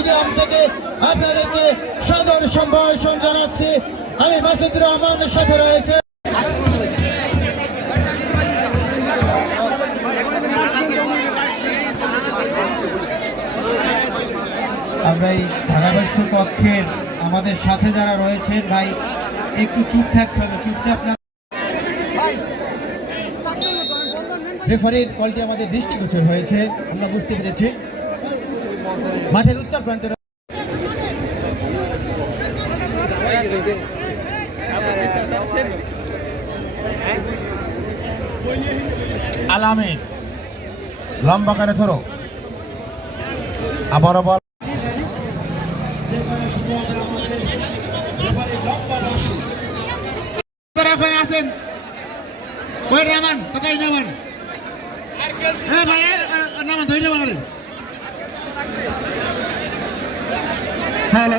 Stadium থেকে আপনাদেরকে সাদর সম্ভাষণ জানাচ্ছি। আমি মাসুদুর রহমানের সাথে রয়েছে আমরা এই ধারাভাষ্য কক্ষের আমাদের সাথে যারা রয়েছেন ভাই একটু চুপ থাকতে হবে, চুপচাপ না। রেফারির কলটি আমাদের দৃষ্টিগোচর হয়েছে, আমরা বুঝতে পেরেছি। মাঠের উত্তর প্রান্তে আলামিন লম্বা করে ধরো, আবারও বল। আছেন কই নামান তাই নামান ভাই নামান ধরে নামান হ্যালো